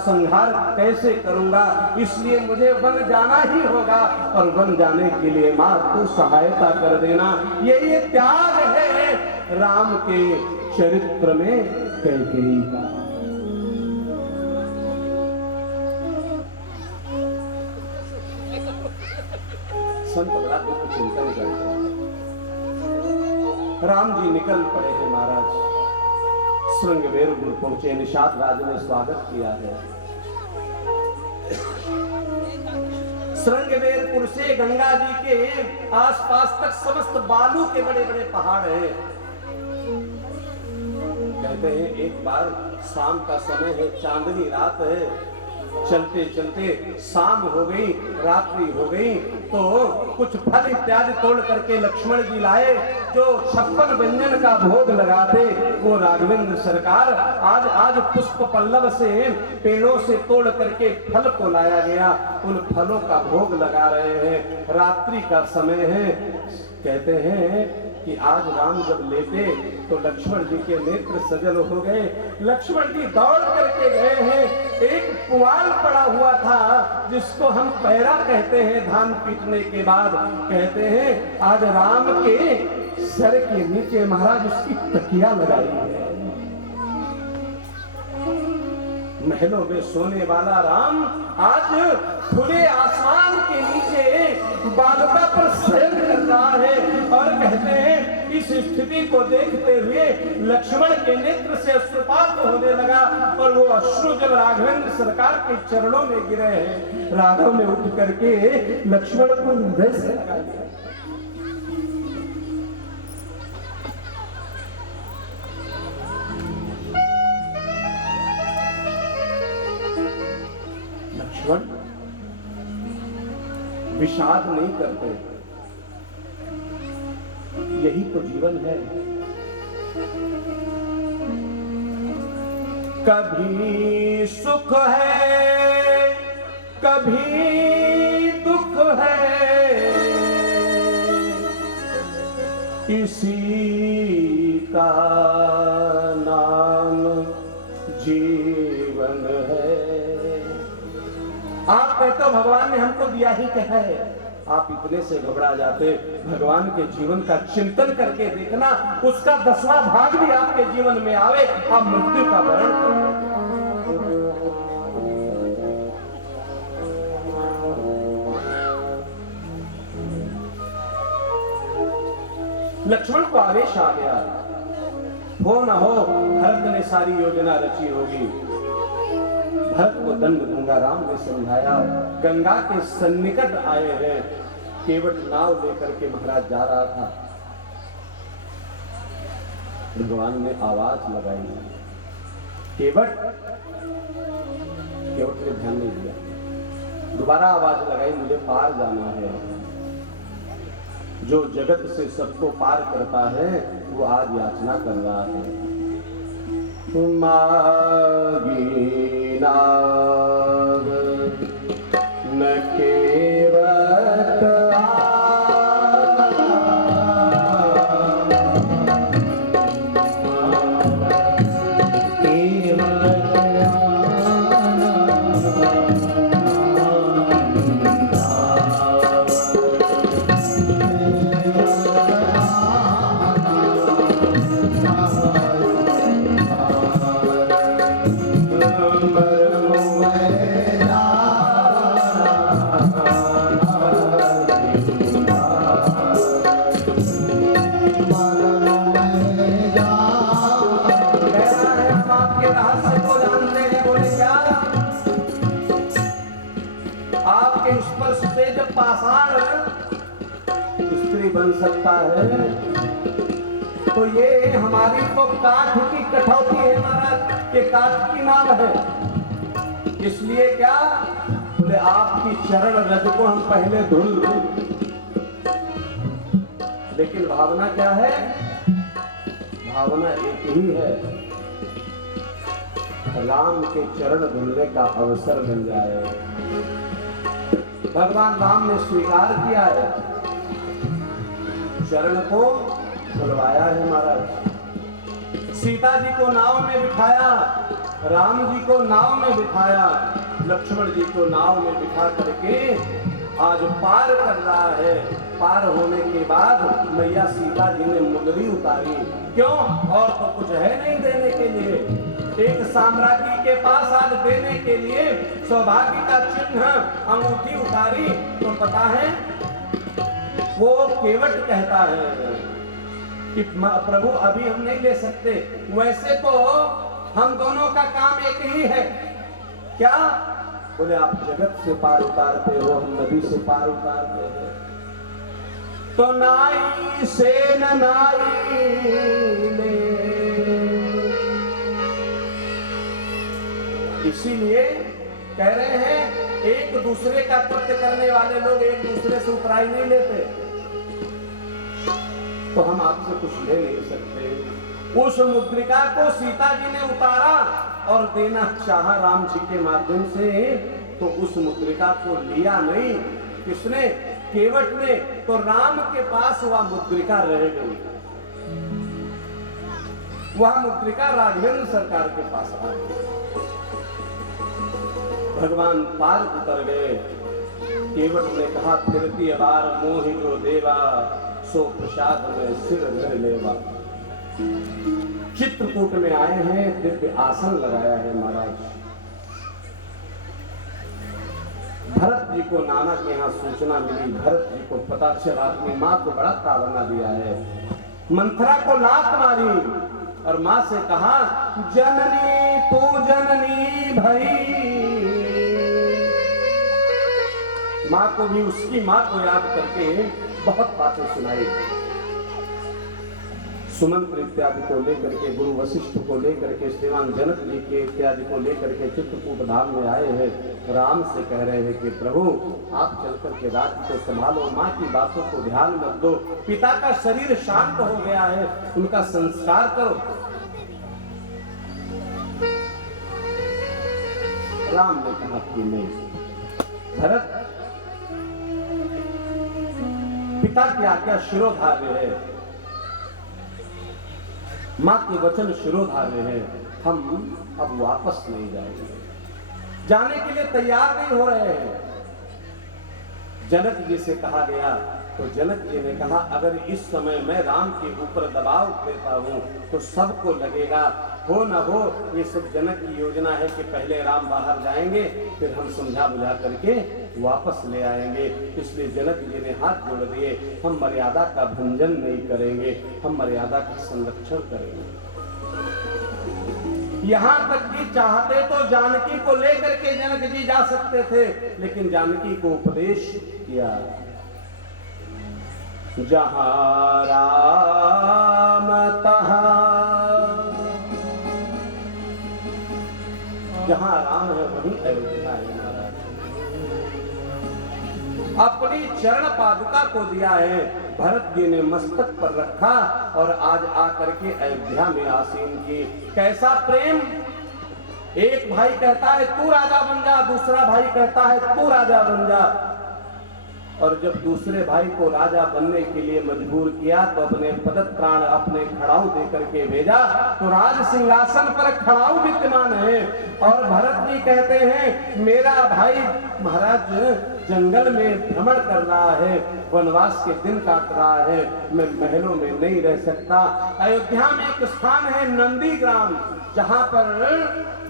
संहार कैसे करूंगा, इसलिए मुझे वन जाना ही होगा और वन जाने के लिए मां तू सहायता कर देना। ये त्याग है राम के चरित्र में कैकेयी का। संत बड़ा दुख चिंतन करते हैं। राम जी निकल पड़े हैं महाराज, श्रृंगवेरपुर पहुंचे, निषाद राज ने स्वागत किया है। श्रृंगवेरपुर से गंगा जी के आसपास तक समस्त बालू के बड़े बड़े पहाड़ हैं। कहते हैं एक बार शाम का समय है, चांदनी रात है, चलते चलते शाम हो गई, रात्रि हो गई, तो कुछ फल इत्यादि तोड़ करके लक्ष्मण जी लाए। जो 56 व्यंजन का भोग लगाते वो राघवेंद्र सरकार आज पुष्प पल्लव से पेड़ों से तोड़ करके फल को लाया गया, उन फलों का भोग लगा रहे हैं। रात्रि का समय है। कहते हैं कि आज राम जब लेटे तो लक्ष्मण जी के नेत्र सजल हो गए। लक्ष्मण जी दौड़ करके गए हैं। एक पुआल पड़ा हुआ था जिसको हम पैरा कहते हैं, धान पीटने के बाद। कहते हैं आज राम के सर के नीचे महाराज उसकी तकिया लगाई है। महलों में सोने वाला राम आज खुले आसमान के नीचे बालका पर शयन कर रहा है। और कहते हैं इस स्थिति को देखते हुए लक्ष्मण के नेत्र से अश्रुपात होने लगा और वो अश्रु जब राघवेंद्र सरकार के चरणों में गिरे हैं, राघव ने उठ करके लक्ष्मण को हृदय से लगा दिया। लक्ष्मण विषाद नहीं करते, यही तो जीवन है। कभी सुख है कभी दुख है, इसी का नाम जीवन है। आप कहते हो भगवान ने हमको दिया ही क्या है, आप इतने से घबरा जाते। भगवान के जीवन का चिंतन करके देखना, उसका 10वां भाग भी आपके जीवन में आवे, आप मृत्यु का वरण करें। लक्ष्मण को आवेश आ गया, हो न हो भरत ने सारी योजना रची होगी। भरत को दंड दूंगा, राम ने समझाया। गंगा के सन्निकट आए हैं, केवट नाव लेकर के महाराज जा रहा था। भगवान ने आवाज लगाई, केवट ने ध्यान नहीं दिया। दोबारा आवाज लगाई, मुझे पार जाना है। जो जगत से सबको पार करता है वो आज याचना कर रहा है। मागी नाग न केवट बन सकता है, तो ये हमारी तो काठ की कठौती है महाराज, ये काठ की नाव है। इसलिए क्या बोले, आपकी चरण रज को हम पहले धुल, लेकिन भावना क्या है, भावना एक ही है, राम के चरण धुलने का अवसर मिल जाए। भगवान राम ने स्वीकार किया है, चरण को खुलवाया है महाराज। सीता जी को नाव में बिठाया, राम जी को नाव में बिठाया, लक्ष्मण जी को नाव में बिठा करके आज पार कर रहा है। पार होने के बाद मैया सीता जी ने मुंदरी उतारी। क्यों? और तो कुछ है नहीं देने के लिए। एक साम्राज्ञी के पास आज देने के लिए सौभाग्य का चिन्ह अंगूठी उतारी, तो पता है वो केवट कहता है कि प्रभु अभी हम नहीं ले सकते। वैसे तो हम दोनों का काम एक ही है। क्या? बोले आप जगत से पार उतारते हो, हम नदी से पार उतारते हैं। तो नाई से न नाई ले, इसीलिए कह रहे हैं एक दूसरे का कृत्य करने वाले लोग एक दूसरे से उपराई नहीं लेते। तो हम आपसे कुछ ले नहीं सकते। उस मुद्रिका को सीता जी ने उतारा और देना चाहा राम जी के माध्यम से, तो उस मुद्रिका को लिया नहीं। किसने? केवट ने। तो राम के पास वह मुद्रिका रह गई। वह मुद्रिका राघवेंद्र सरकार के पास आ गई। भगवान पार उतर गए। केवट ने कहा फिरती बार मोहि जो देवा, सो प्रसाद में सिर धर लेवा। चित्रकूट में आए हैं, दिव्य आसन लगाया है महाराज। भरत जी को नाना के यहाँ सूचना मिली। भरत जी को पता चला अपनी माँ को बड़ा ताड़ना दिया है। मंथरा को लात मारी और माँ से कहा जननी तू जननी भई। माँ को भी उसकी माँ को याद करके बहुत बातें सुनाई। सुमंत्र इत्यादि को लेकर के, गुरु वशिष्ठ को लेकर के, श्रीमान जनक जी के इत्यादि को लेकर के चित्रकूट धाम में आए हैं। राम से कह रहे हैं कि प्रभु आप चलकर के राज्य को संभालो, माँ की बातों को ध्यान मत दो। पिता का शरीर शांत हो गया है, उनका संस्कार करो। राम ने कहा कि नहीं, भरत पिता की आज्ञा शिरोधार्य है, मां के वचन शिरोधार्य है। हम अब वापस नहीं जाएंगे, जाने के लिए तैयार नहीं हो रहे हैं। जनक जी से कहा गया तो जनक जी ने कहा अगर इस समय मैं राम के ऊपर दबाव देता हूं तो सबको लगेगा, हो न हो ये सब जनक की योजना है कि पहले राम बाहर जाएंगे, फिर हम समझा बुझा करके वापस ले आएंगे। इसलिए जनक जी ने हाथ जोड़ दिए, हम मर्यादा का भंजन नहीं करेंगे, हम मर्यादा का संरक्षण करेंगे। यहां तक कि चाहते तो जानकी को लेकर के जनक जी जा सकते थे, लेकिन जानकी को उपदेश किया जहां राम तहां, जहां राम है वहीं अयोध्या है महाराज। अपनी चरण पादुका को दिया है, भरत जी ने मस्तक पर रखा और आज आकर के अयोध्या में आसीन की। कैसा प्रेम! एक भाई कहता है तू राजा बन जा, दूसरा भाई कहता है तू राजा बन जा। और जब दूसरे भाई को राजा बनने के लिए मजबूर किया तो अपने पदक प्राण अपने खड़ाऊ देकर के भेजा, तो राज सिंहासन पर खड़ाऊ विद्यमान है। और भरत जी कहते हैं मेरा भाई महाराज जंगल में भ्रमण कर रहा है, वनवास के दिन काट रहा है, मैं महलों में नहीं रह सकता। अयोध्या में एक स्थान है नंदी ग्राम, जहां पर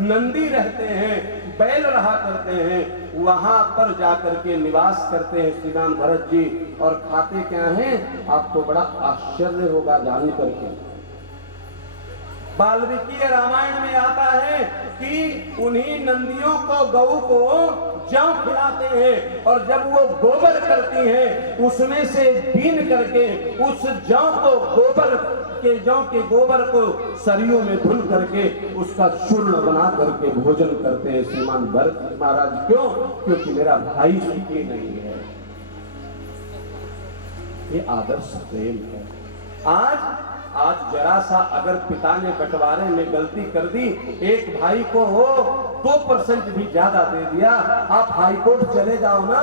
नंदी रहते हैं, बैल रहा करते हैं, वहां पर जाकर के निवास करते हैं श्रीमान भरत जी। और खाते क्या हैं आपको बड़ा आश्चर्य होगा जान करके। वाल्मीकि रामायण में आता है कि उन्हीं नंदियों को गऊ को जौ खिलाते हैं और जब वो गोबर करती हैं उसमें से बीन करके उस जौ को गोबर के जौ के गोबर को सरियों में धुल करके उसका चूर्ण बना करके भोजन करते हैं श्रीमान भरत महाराज। क्यों? क्योंकि मेरा भाई सुखी नहीं है। ये आदर्श प्रेम है। आज जरा सा अगर पिता ने बंटवारे में गलती कर दी, एक भाई को 2% भी ज्यादा दे दिया, आप हाईकोर्ट चले जाओ ना।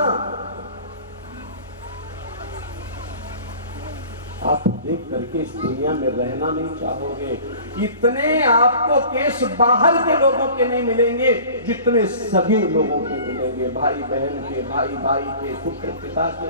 आप देख करके इस दुनिया में रहना नहीं चाहोगे। इतने आपको केस बाहर के लोगों के नहीं मिलेंगे जितने सभी लोगों के मिलेंगे, भाई बहन के, भाई भाई के, पुत्र पिता के।